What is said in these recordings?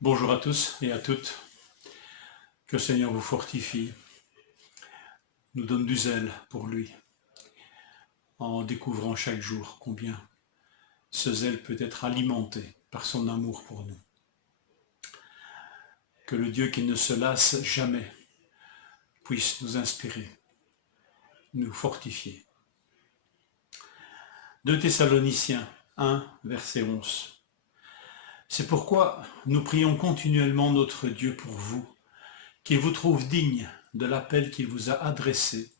Bonjour à tous et à toutes, que le Seigneur vous fortifie, nous donne du zèle pour lui, en découvrant chaque jour combien ce zèle peut être alimenté par son amour pour nous. Que le Dieu qui ne se lasse jamais puisse nous inspirer, nous fortifier. 2 Thessaloniciens 1, verset 11. C'est pourquoi nous prions continuellement notre Dieu pour vous, qu'il vous trouve digne de l'appel qu'il vous a adressé,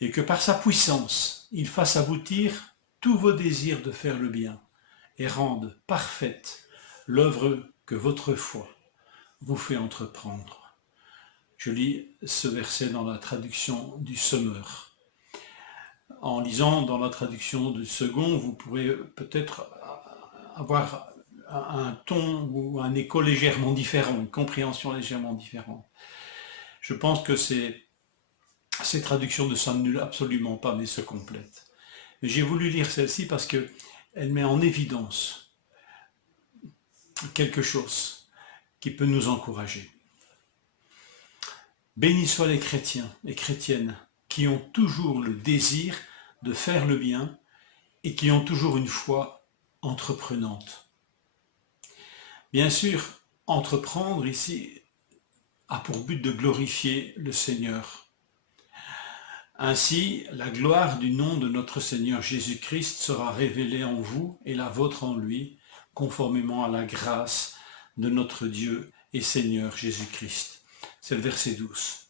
et que par sa puissance, il fasse aboutir tous vos désirs de faire le bien, et rende parfaite l'œuvre que votre foi vous fait entreprendre. Je lis ce verset dans la traduction du Sommeur. En lisant dans la traduction du second, vous pourrez peut-être avoir un ton ou un écho légèrement différent, une compréhension légèrement différente. Je pense que ces traductions ne s'annulent absolument pas, mais se complètent. J'ai voulu lire celle-ci parce qu'elle met en évidence quelque chose qui peut nous encourager. Bénis soient les chrétiens et chrétiennes qui ont toujours le désir de faire le bien et qui ont toujours une foi entreprenante. Bien sûr, entreprendre ici a pour but de glorifier le Seigneur. Ainsi, la gloire du nom de notre Seigneur Jésus-Christ sera révélée en vous et la vôtre en lui, conformément à la grâce de notre Dieu et Seigneur Jésus-Christ. C'est le verset 12.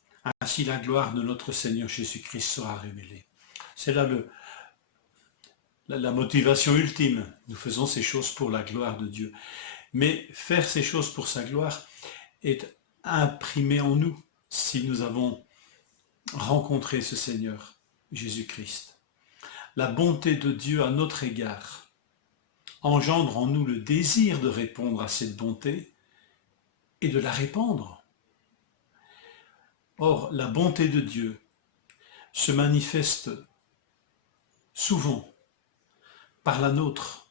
Ainsi, la gloire de notre Seigneur Jésus-Christ sera révélée. C'est là la motivation ultime. Nous faisons ces choses pour la gloire de Dieu. Mais faire ces choses pour sa gloire est imprimé en nous si nous avons rencontré ce Seigneur Jésus-Christ. La bonté de Dieu à notre égard engendre en nous le désir de répondre à cette bonté et de la répandre. Or, la bonté de Dieu se manifeste souvent par la nôtre,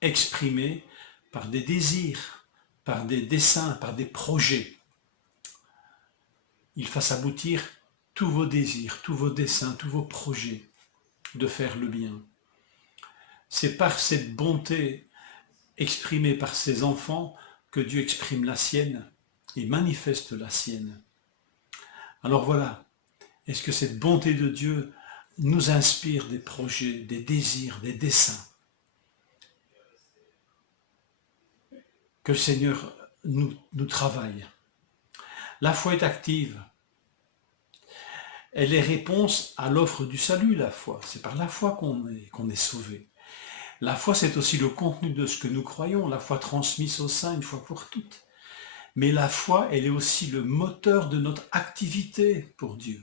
exprimée par des désirs, par des desseins, par des projets. Il fasse aboutir tous vos désirs, tous vos desseins, tous vos projets de faire le bien. C'est par cette bonté exprimée par ses enfants que Dieu exprime la sienne et manifeste la sienne. Alors voilà, est-ce que cette bonté de Dieu nous inspire des projets, des désirs, des desseins? Que le Seigneur nous travaille. La foi est active. Elle est réponse à l'offre du salut, la foi. C'est par la foi qu'on est sauvé. La foi, c'est aussi le contenu de ce que nous croyons, la foi transmise au sein une fois pour toutes. Mais la foi, elle est aussi le moteur de notre activité pour Dieu.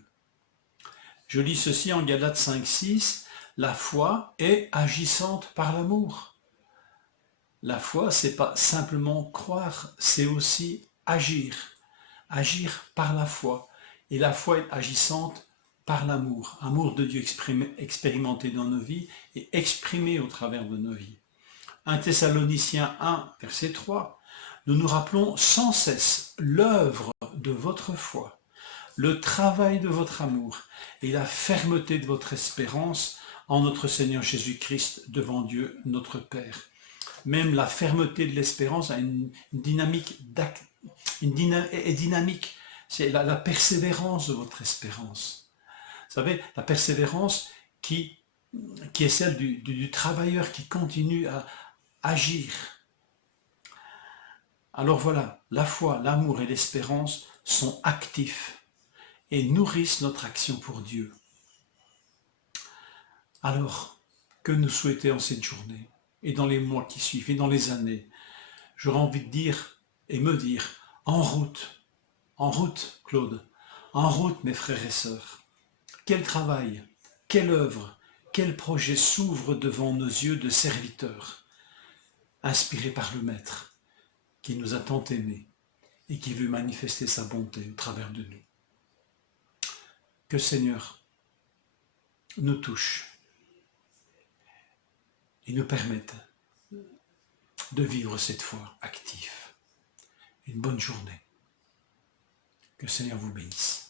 Je lis ceci en Galates 5,6, la foi est agissante par l'amour. La foi, c'est pas simplement croire, c'est aussi agir. Agir par la foi. Et la foi est agissante par l'amour. Amour de Dieu expérimenté dans nos vies et exprimé au travers de nos vies. 1 Thessaloniciens 1, verset 3. Nous nous rappelons sans cesse l'œuvre de votre foi, le travail de votre amour et la fermeté de votre espérance en notre Seigneur Jésus-Christ devant Dieu notre Père. Même la fermeté de l'espérance a une dynamique est dynamique. C'est la persévérance de votre espérance. Vous savez, la persévérance qui est celle du travailleur qui continue à agir. Alors voilà, la foi, l'amour et l'espérance sont actifs et nourrissent notre action pour Dieu. Alors, que nous souhaitons en cette journée et dans les mois qui suivent et dans les années, j'aurais envie de dire et me dire, en route Claude, en route mes frères et sœurs. Quel travail, quelle œuvre, quel projet s'ouvre devant nos yeux de serviteurs, inspirés par le Maître, qui nous a tant aimés et qui veut manifester sa bonté au travers de nous. Que Seigneur nous touche et nous permette de vivre cette foi active. une bonne journée. Que le Seigneur vous bénisse.